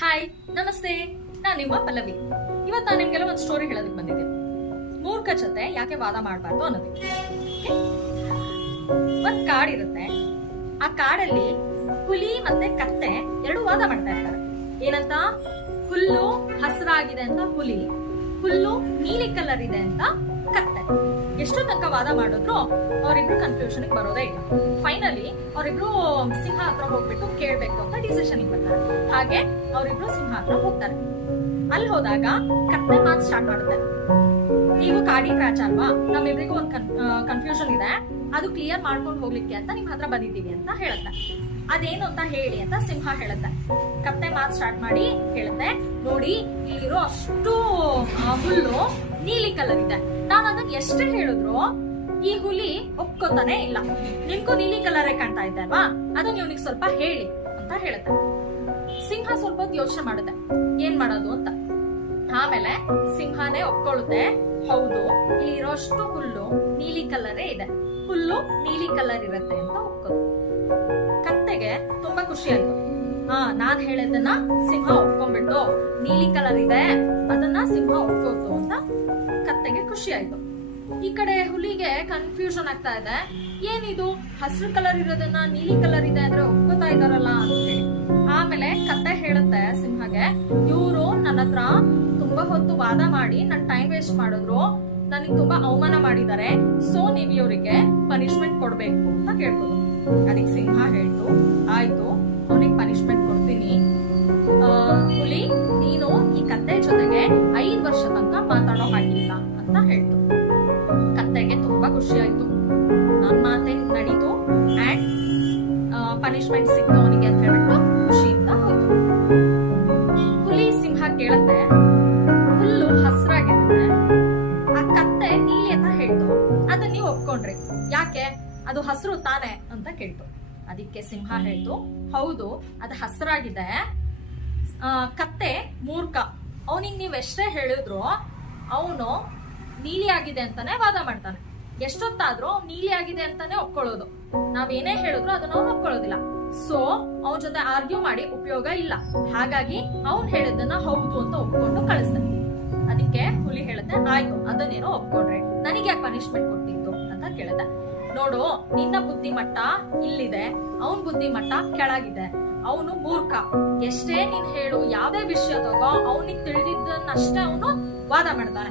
Hi ನಮಸ್ತೆ, ನಾನು ನಿಮ್ಮ ಪಲ್ಲವಿ. ಇವತ್ತು ನಾನು ನಿಮ್ಗೆಲ್ಲ ಒಂದು ಸ್ಟೋರಿ ಹೇಳೋದಕ್ಕೆ ಬಂದಿದ್ದೀನಿ. ಮೂರ್ಖ ಜೊತೆ ಯಾಕೆ ವಾದ ಮಾಡಬಾರ್ದು ಅನ್ನೋದಕ್ಕೆ. ಒಂದ್ ಕಾಡಿರುತ್ತೆ. ಆ ಕಾಡಲ್ಲಿ ಹುಲಿ ಮತ್ತೆ ಕತ್ತೆ ಎರಡು ವಾದ ಮಾಡ್ತಾ ಇರ್ತಾರೆ. ಏನಂತ? ಹುಲ್ಲು ಹಸಿರಾಗಿದೆ ಅಂತ ಹುಲಿ, ಹುಲ್ಲು ನೀಲಿ ಕಲರ್ ಇದೆ ಅಂತ ಕತ್ತೆ. ಎಷ್ಟು ತನಕ ವಾದ ಮಾಡಿದ್ರು ಅವರಿಬ್ರು ಕನ್ಫ್ಯೂಷನ್ ಬರೋದೇ ಇಲ್ಲ. ಫೈನಲಿ ಅವರಿಬ್ರು ಸಿಂಹ ಹತ್ರ ಹೋಗ್ಬಿಟ್ಟು ಕೇಳ್ಬೇಕು ಅಂತ ಡಿಸಿಷನ್ ಬರ್ತಾರೆ. ಹಾಗೆ ಅವರಿಬ್ರು ಸಿಂಹ ಹತ್ರ ಹೋಗ್ತಾರೆ. ಅಲ್ಲಿ ಹೋದಾಗ ಕತ್ತೆ ಮಾತು ಸ್ಟಾರ್ಟ್ ಮಾಡುತ್ತೆ. ನೀವು ಕಾಡಿನ ರಾಜ ಅಲ್ವಾ, ನಮ್ಮಿಬ್ರಿಗೂ ಒಂದು ಕನ್ಫ್ಯೂಷನ್ ಇದೆ, ಅದು ಕ್ಲಿಯರ್ ಮಾಡ್ಕೊಂಡು ಹೋಗ್ಲಿಕ್ಕೆ ಅಂತ ನಿಮ್ ಹತ್ರ ಬಂದಿದ್ದೀವಿ ಅಂತ ಹೇಳುತ್ತೆ. ಅದೇನು ಅಂತ ಹೇಳಿ ಅಂತ ಸಿಂಹ ಹೇಳುತ್ತೆ. ಕತ್ತೆ ಮಾತು ಸ್ಟಾರ್ಟ್ ಮಾಡಿ ಹೇಳುತ್ತೆ, ನೋಡಿ ಇಲ್ಲಿರೋ ಅಷ್ಟು ಹುಲ್ಲು ನೀಲಿ ಕಲರ್ ಇದೆ. ನಾನು ಅದನ್ನ ಎಷ್ಟೇ ಹೇಳಿದ್ರು ಈ ಹುಲಿ ಒಪ್ಕೋತಾನೆ ಇಲ್ಲ. ನಿಮ್ಗೂ ನೀಲಿ ಕಲರೇ ಕಾಣ್ತಾ ಇದೆ ಅಲ್ವಾ, ಅದನ್ನ ಇವನಿಗೆ ಸ್ವಲ್ಪ ಹೇಳಿ ಅಂತ ಹೇಳುತ್ತೆ. ಸಿಂಹ ಸ್ವಲ್ಪ ಹೊತ್ತು ಯೋಚನೆ ಮಾಡುತ್ತೆ ಏನ್ ಮಾಡೋದು ಅಂತ. ಆಮೇಲೆ ಸಿಂಹನೇ ಒಪ್ಕೊಳ್ಳುತ್ತೆ, ಹೌದು ಇಲ್ಲಿರೋಷ್ಟು ಹುಲ್ಲು ನೀಲಿ ಕಲರೇ ಇದೆ, ಹುಲ್ಲು ನೀಲಿ ಕಲರ್ ಇರುತ್ತೆ ಅಂತ ಒಪ್ಕೋದು. ಕತ್ತೆಗೆ ತುಂಬಾ ಖುಷಿ ಆಯ್ತು. ನಾನ್ ಹೇಳಿದ್ದನ್ನ ಸಿಂಹ ಒಪ್ಕೊಂಡ್ಬಿಟ್ಟು ನೀಲಿ ಕಲರ್ ಇದೆ ಅದನ್ನ ಸಿಂಹ ಒಪ್ಕೋತು ಅಂತ ಕತ್ತೆಗೆ ಖುಷಿ ಆಯ್ತು. ಈ ಕಡೆ ಹುಲಿಗೆ ಕನ್ಫ್ಯೂಷನ್ ಆಗ್ತಾ ಇದೆ, ಏನಿದು ಹಸಿರು ಕಲರ್ ಇರೋದನ್ನ ನೀಲಿ ಕಲರ್ ಇದೆ ಅಂದ್ರೆ ಒಪ್ಕೋತಾ ಇದಾರಲ್ಲ ಅಂತ ಹೇಳಿ. ಆಮೇಲೆ ಕತ್ತೆ ಹೇಳುತ್ತೆ ಸಿಂಹಗೆ, ಇವರು ನನ್ನ ಹತ್ರ ತುಂಬಾ ಹೊತ್ತು ವಾದ ಮಾಡಿ ನನ್ ಟೈಮ್ ವೇಸ್ಟ್ ಮಾಡಿದ್ರು, ನನಗೆ ತುಂಬಾ ಅವಮಾನ ಮಾಡಿದ್ದಾರೆ, ಸೊ ನೀವ್ ಇವರಿಗೆ ಪನಿಷ್ಮೆಂಟ್ ಕೊಡ್ಬೇಕು ಅಂತ ಕೇಳ್ಬೋದು. ಅದಕ್ಕೆ ಸಿಂಹ ಹೇಳ್ತು, ಆಯ್ತು ಅವನಿಗೆ ಪನಿಷ್ಮೆಂಟ್ ಕೊಡ್ತೀನಿ. ಹುಲಿ, ನೀನು ಈ ಕತ್ತೆ ಜೊತೆಗೆ 5 ವರ್ಷ ತನಕ ಮಾತಾಡೋ ಹಾಗಿಲ್ಲ ಅಂತ ಹೇಳ್ತು. ಕತ್ತೆಗೆ ತುಂಬಾ ಖುಷಿ ಆಯ್ತು, ನನ್ ಮಾತೇ ನಡೀತು ಅಂಡ್ ಪನಿಷ್ಮೆಂಟ್ ಸಿಕ್ತು ಅವನಿಗೆ ಅಂತ ಹೇಳ್ಬಿಟ್ಟು ಖುಷಿಯಿಂದ ಹೋಯ್ತು. ಹುಲಿ ಸಿಂಹ ಕೇಳುತ್ತೆ, ಹುಲ್ಲು ಹಸ್ರಾಗಿರುತ್ತೆ, ಆ ಕತ್ತೆ ನೀಲಿ ಅಂತ ಹೇಳ್ತು, ಅದನ್ನ ನೀವು ಒಪ್ಕೊಂಡ್ರಿ, ಯಾಕೆ ಅದು ಹಸಿರು ತಾನೆ ಅಂತ ಕೇಳ್ತು. ಅದಕ್ಕೆ ಸಿಂಹ ಹೇಳ್ತು, ಹೌದು ಅದು ಹಸಿರಾಗಿದೆ, ಕತ್ತೆ ಮೂರ್ಖ, ಅವನಿಗೆ ನೀವ್ ಎಷ್ಟೇ ಹೇಳಿದ್ರು ಅವನು ನೀಲಿ ಆಗಿದೆ ಅಂತಾನೆ ವಾದ ಮಾಡ್ತಾನೆ. ಎಷ್ಟೊತ್ತಾದ್ರೂ ನೀಲಿ ಆಗಿದೆ ಅಂತಾನೆ ಒಪ್ಕೊಳ್ಳೋದು, ನಾವೇನೇ ಹೇಳಿದ್ರು ಅದನ್ನ ಅವ್ನು ಒಪ್ಕೊಳ್ಳೋದಿಲ್ಲ. ಸೊ ಅವನ ಜೊತೆ ಆರ್ಗ್ಯೂ ಮಾಡಿ ಉಪಯೋಗ ಇಲ್ಲ. ಹಾಗಾಗಿ ಅವ್ನ್ ಹೇಳಿದ್ದನ್ನ ಹೌದು ಅಂತ ಒಪ್ಕೊಂಡು ಕಳಿಸ್ತಾನೆ. ಅದಕ್ಕೆ ಹುಲಿ ಹೇಳುತ್ತೆ, ಆಯ್ತು ಅದನ್ನೇನೋ ಒಪ್ಕೊಂಡ್ರೆ ನನಗೆ ಯಾಕೆ ಪನಿಷ್ಮೆಂಟ್ ಕೊಟ್ಟಿದ್ದು ಅಂತ ಕೇಳುತ್ತೆ. ನೋಡು, ನಿನ್ನ ಬುದ್ಧಿಮಟ್ಟ ಇಲ್ಲಿದೆ, ಅವನ್ ಬುದ್ಧಿಮಟ್ಟ ಕೆಳಗಿದೆ. ಅವನು ಮೂರ್ಖ, ಎಷ್ಟೇ ನೀನ್ ಹೇಳು ಯಾವ್ದೇ ವಿಷಯ ತಗೋ ಅವನಿಗೆ ತಿಳಿದಿದ್ದನ್ನಷ್ಟೇ ಅವನು ವಾದ ಮಾಡ್ತಾನೆ.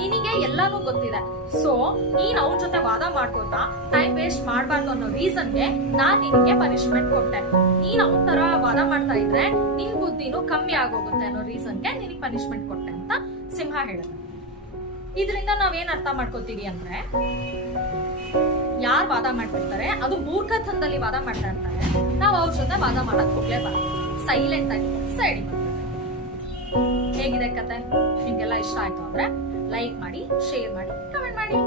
ನಿನಗೆ ಎಲ್ಲಾನು ಗೊತ್ತಿದೆ, ಸೊ ನೀನ್ ಅವನ ಜೊತೆ ವಾದ ಮಾಡ್ಕೋತಾ ಟೈಮ್ ವೇಸ್ಟ್ ಮಾಡ್ಬಾರ್ದು ಅನ್ನೋ ರೀಸನ್ಗೆ ನಾನ್ ನಿನಗೆ ಪನಿಷ್ಮೆಂಟ್ ಕೊಟ್ಟೆ. ನೀನ್ ಅವನ ತರ ವಾದ ಮಾಡ್ತಾ ಇದ್ರೆ ನಿನ್ ಬುದ್ಧಿನೂ ಕಮ್ಮಿ ಆಗೋಗುತ್ತೆ ಅನ್ನೋ ರೀಸನ್ಗೆ ನಿನಗೆ ಪನಿಷ್ಮೆಂಟ್ ಕೊಟ್ಟೆ ಅಂತ ಸಿಂಹ ಹೇಳುತ್ತೆ. ಇದರಿಂದ ನಾವೇನ್ ಅರ್ಥ ಮಾಡ್ಕೋತೀವಿ ಅಂದ್ರೆ, ಯಾರು ವಾದ ಮಾಡ್ತಿರ್ತಾರೆ ಅದು ಮೂರ್ಖತನದಲ್ಲಿ ವಾದ ಮಾಡ್ತಾ ಇರ್ತಾರೆ, ನಾವು ಅವ್ರ ಜೊತೆ ವಾದ ಮಾಡಕ್ ಹೋಗ್ಲೇಬಾರ್ದು, ಸೈಲೆಂಟ್ ಆಗಿ ಸೈಡ್ ಮಾಡ್ತಾರೆ. ಹೇಗಿದೆ ಕತೆ? ನಿಮ್ಗೆಲ್ಲ ಇಷ್ಟ ಆಯ್ತು ಅಂದ್ರೆ ಲೈಕ್ ಮಾಡಿ, ಶೇರ್ ಮಾಡಿ, ಕಮೆಂಟ್ ಮಾಡಿ.